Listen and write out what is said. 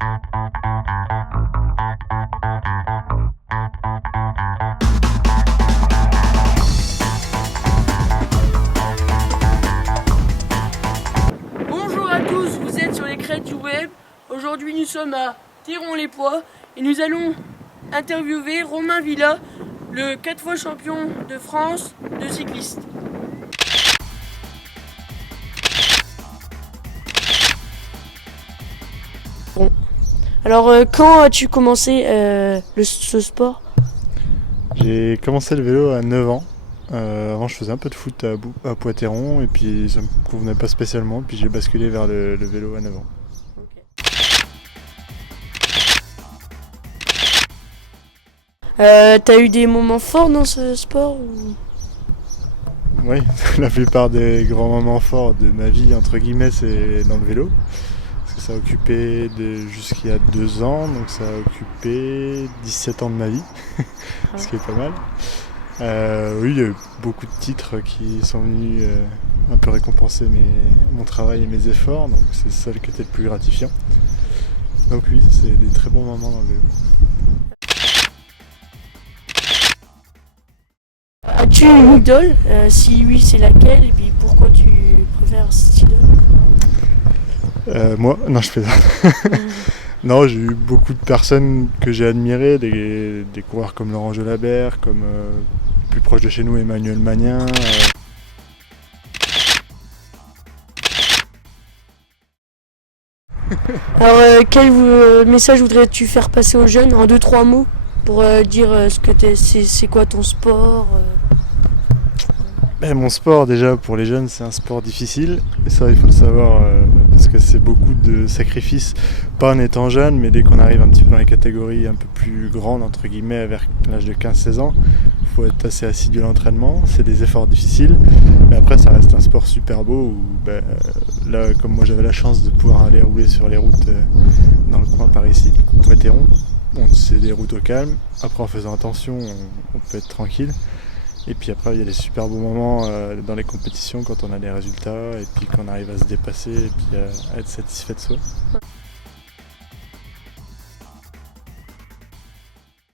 Bonjour à tous, vous êtes sur les crêtes du web. Aujourd'hui nous sommes à Théron-les-Poix et nous allons interviewer Romain Villa, le 4 fois champion de France de cycliste. Bon. Alors quand as-tu commencé ce sport? J'ai commencé le vélo à 9 ans. Avant, je faisais un peu de foot à Poitéron et puis ça me convenait pas spécialement. Puis j'ai basculé vers le vélo à 9 ans. T'as eu des moments forts dans ce sport ou... Oui, la plupart des grands moments forts de ma vie, entre guillemets, c'est dans le vélo. Parce que ça a occupé jusqu'il y a 2 ans, donc ça a occupé 17 ans de ma vie, ce qui est pas mal. Oui, il y a eu beaucoup de titres qui sont venus un peu récompenser mon travail et mes efforts, donc c'est ça qui était le plus gratifiant. Donc oui, c'est des très bons moments dans le vélo. As-tu une idole? Si oui, c'est laquelle? Et puis pourquoi tu préfères cette idole? Moi, non, je fais ça. Non, j'ai eu beaucoup de personnes que j'ai admirées, des coureurs comme Laurent Jalabert, comme plus proche de chez nous Emmanuel Magnin. Alors quel message voudrais-tu faire passer aux jeunes en 2-3 mots pour dire c'est quoi ton sport? Mon sport, déjà, pour les jeunes, c'est un sport difficile. Et ça, il faut le savoir, parce que c'est beaucoup de sacrifices, pas en étant jeune, mais dès qu'on arrive un petit peu dans les catégories un peu plus grandes, entre guillemets, vers l'âge de 15-16 ans, il faut être assez assidu à l'entraînement. C'est des efforts difficiles, mais après, ça reste un sport super beau où, là, comme moi, j'avais la chance de pouvoir aller rouler sur les routes dans le coin par ici, Poitéron. Bon, c'est des routes au calme. Après, en faisant attention, on peut être tranquille. Et puis après, il y a des super beaux moments dans les compétitions quand on a des résultats et puis qu'on arrive à se dépasser et puis à être satisfait de soi.